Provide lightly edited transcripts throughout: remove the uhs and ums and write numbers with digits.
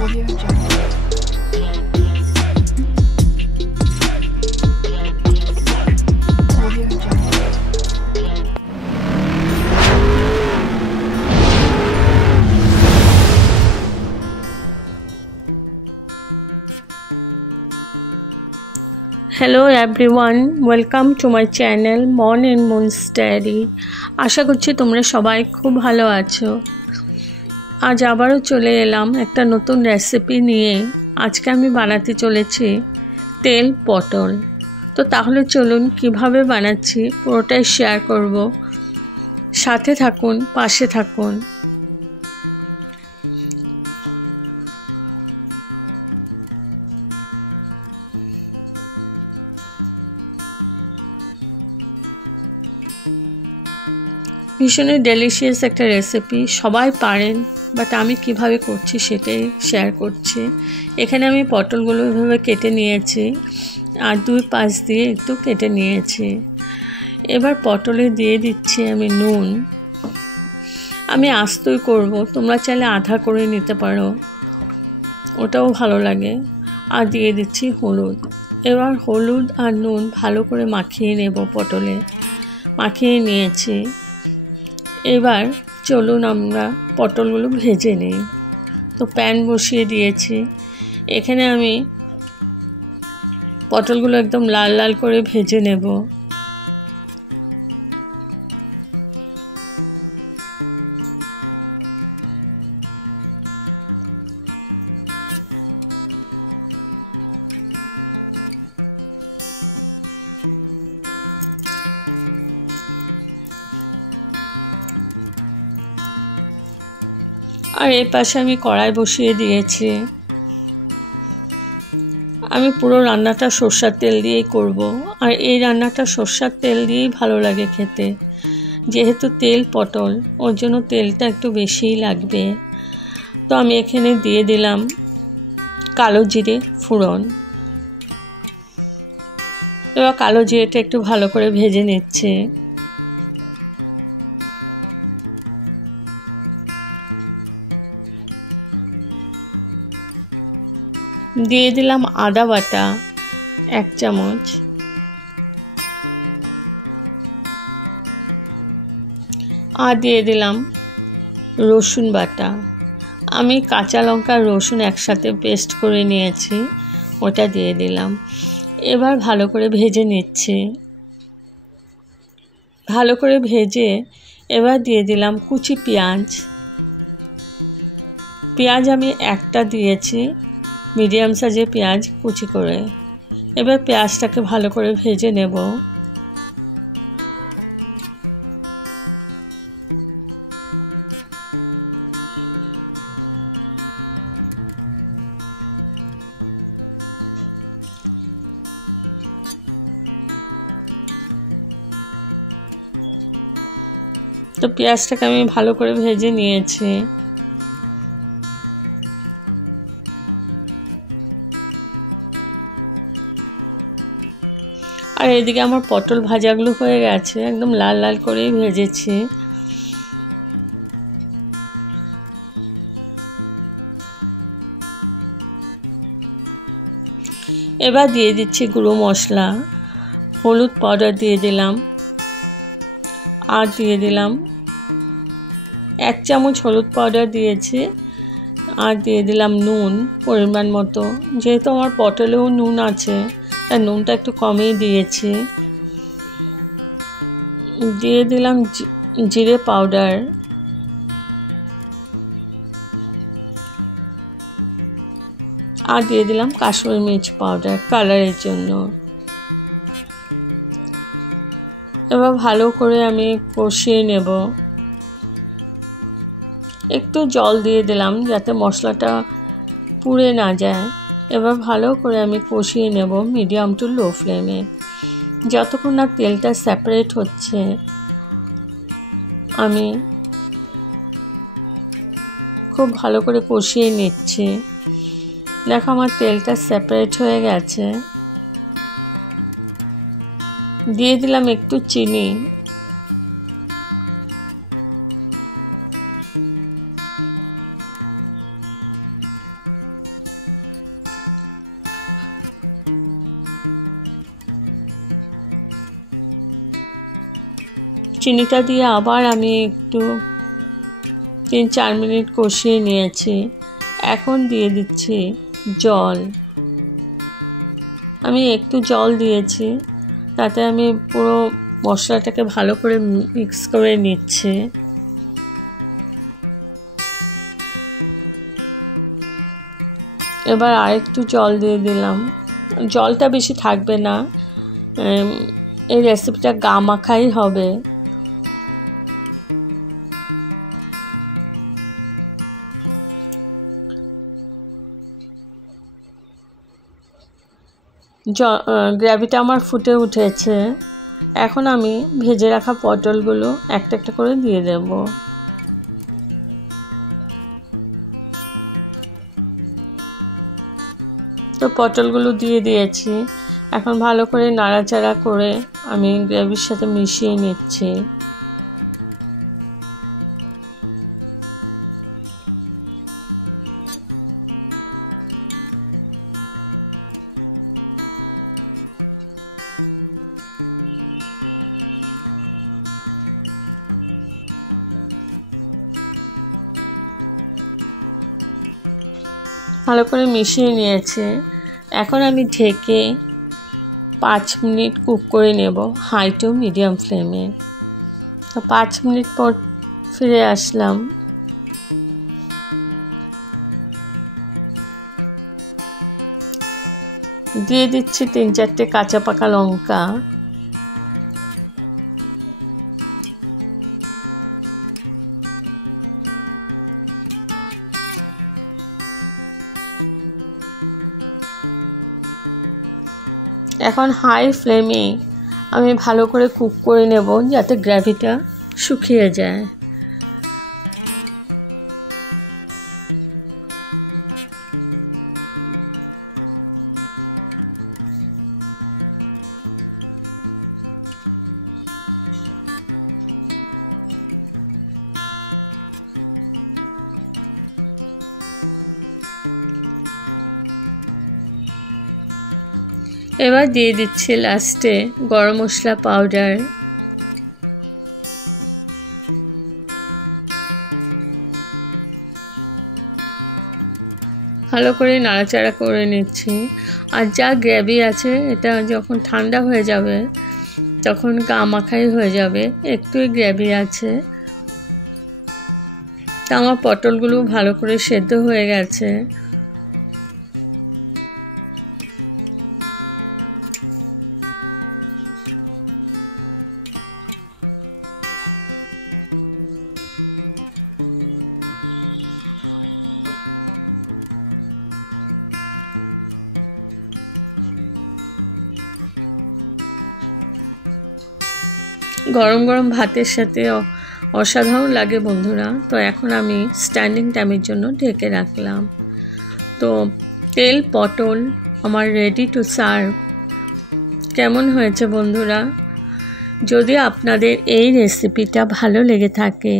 Audio Jungle. Audio Jungle. Hello everyone, welcome to my channel Mon and Moon's Diary. আশা করছি তোমরা সবাই খুব ভালো আছো। আজ আবারও চলে এলাম একটা নতুন রেসিপি নিয়ে। আজকে আমি বানাতে চলেছি তেল পটল। তো তাহলে চলুন কিভাবে বানাচ্ছি পুরোটাই শেয়ার করব। সাথে থাকুন, পাশে থাকুন। ভীষণই ডেলিশিয়াস একটা রেসিপি, সবাই পারেন, বাট আমি কিভাবে করছি সেটাই শেয়ার করছি। এখানে আমি পটলগুলো এভাবে কেটে নিয়েছি আর দুই পাশ দিয়ে একটু কেটে নিয়েছি। এবার পটলে দিয়ে দিচ্ছি আমি নুন। আমি আস্তই করব, তোমরা চাইলে আধা করে নিতে পারো, ওটাও ভালো লাগে। আর দিয়ে দিচ্ছি হলুদ। এবার হলুদ আর নুন ভালো করে মাখিয়ে নেব, পটলে মাখিয়ে নিয়েছি। এবার চলুন আমরা পটলগুলো ভেজে নিই। তো প্যান বসিয়ে দিয়েছি। এখানে আমি পটলগুলো একদম লাল লাল করে ভেজে নেব। আর এই পাশে আমি কড়াই বসিয়ে দিয়েছি। আমি পুরো রান্নাটা সরষের তেল দিয়েই করব। আর এই রান্নাটা সরষের তেল দিয়েই ভালো লাগে খেতে। যেহেতু তেল পটল, ওর জন্য তেলটা একটু বেশিই লাগবে। তো আমি এখানে দিয়ে দিলাম কালো জিরে ফোড়ন। এবার কালো জিরেটা একটু ভালো করে ভেজে নিচ্ছে। দিয়ে দিলাম আদা বাটা 1 চামচ, আর দিয়ে দিলাম রসুন বাটা। আমি কাঁচা লঙ্কা রসুন একসাথে পেস্ট করে নিয়েছি, ওটা দিয়ে দিলাম। এবার ভালো করে ভেজে নিচ্ছি। ভালো করে ভেজে এবার দিয়ে দিলাম কুচি পেঁয়াজ। পেঁয়াজ আমি একটা দিয়েছি, মিডিয়াম সাইজের পেঁয়াজ কুচি করে। এবার পেঁয়াজটাকে ভালো করে ভেজে নেব। তো পেঁয়াজটাকে আমি ভালো করে ভেজে নিয়েছি। আর এদিকে আমার পটল ভাজাগুলো হয়ে গেছে, একদম লাল লাল করেই ভেজেছি। এবার দিয়ে দিচ্ছি গুঁড়ো মশলা। হলুদ পাউডার দিয়ে দিলাম, আর দিয়ে দিলাম 1 চামচ হলুদ পাউডার দিয়েছি। আর দিয়ে দিলাম নুন পরিমাণ মতো। যেহেতু আমার পটলেও নুন আছে, তাই নুনটা একটু কমই দিয়েছি। দিয়ে দিলাম জিরে পাউডার। আর দিয়ে দিলাম কাশ্মীরি মির্চ পাউডার কালারের জন্য। এবার ভালো করে আমি কষিয়ে নেব। একটু জল দিয়ে দিলাম যাতে মশলাটা পুড়ে না যায়। এবার ভালো করে আমি কষিয়ে নেব মিডিয়াম টু লো ফ্লেমে, যতক্ষণ না তেলটা সেপারেট হচ্ছে। আমি খুব ভালো করে কষিয়ে নিচ্ছি। দেখো আমার তেলটা সেপারেট হয়ে গেছে। দিয়ে দিলাম একটু চিনি। চিনিটা দিয়ে আবার আমি একটু 3-4 মিনিট কষিয়ে নিয়েছি। এখন দিয়ে দিচ্ছি জল। আমি একটু জল দিয়েছি, তাতে আমি পুরো মশলাটাকে ভালো করে মিক্স করে নিচ্ছি। এবার আরেকটু জল দিয়ে দিলাম। জলটা বেশি থাকবে না, এই রেসিপিটা গা মাখাই হবে। গ্রেভিটা আমার ফুটে উঠেছে। এখন আমি ভেজে রাখা পটলগুলো একটা একটা করে দিয়ে দেব। তো পটলগুলো দিয়ে দিয়েছি। এখন ভালো করে নাড়াচাড়া করে আমি গ্রেভির সাথে মিশিয়ে নিচ্ছি। ভালো করে মিশিয়ে নিয়েছে। এখন আমি ঢেকে 5 মিনিট কুক করে নেব হাই টু মিডিয়াম ফ্লেমে। তো 5 মিনিট পর ফিরে আসলাম। দিয়ে দিচ্ছি 3-4টে কাঁচা পাকা লঙ্কা। এখন হাই ফ্লেমে আমি ভালো করে কুক করে নেব যাতে গ্রেভিটা শুকিয়ে যায়। এবার দিয়ে দিচ্ছি লাস্টে গরম মশলা পাউডার। ভালো করে নাড়াচাড়া করে নিচ্ছি। আর যা গ্রেভি আছে এটা যখন ঠান্ডা হয়ে যাবে তখন গা মাখাই হয়ে যাবে। একটুই গ্রেভি আছে। তা আমার পটলগুলো ভালো করে সেদ্ধ হয়ে গেছে। গরম গরম ভাতের সাথে অসাধারণ লাগে বন্ধুরা। তো এখন আমি স্ট্যান্ডিং টাইমের জন্য ঢেকে রাখলাম। তো তেল পটল আমার রেডি টু সার্ভ। কেমন হয়েছে বন্ধুরা? যদি আপনাদের এই রেসিপিটা ভালো লেগে থাকে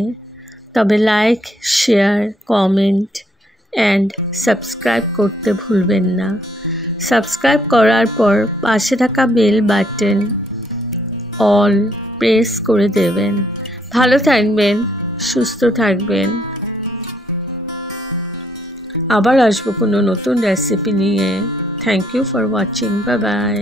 তবে like, share, comment and subscribe করতে ভুলবেন না। সাবস্ক্রাইব করার পর পাশে থাকা বেল বাটন অল প্রেস করে দেবেন। ভালো থাকবেন, সুস্থ থাকবেন। আবার আসবো কোনো নতুন রেসিপি নিয়ে। Thank you for watching. Bye by.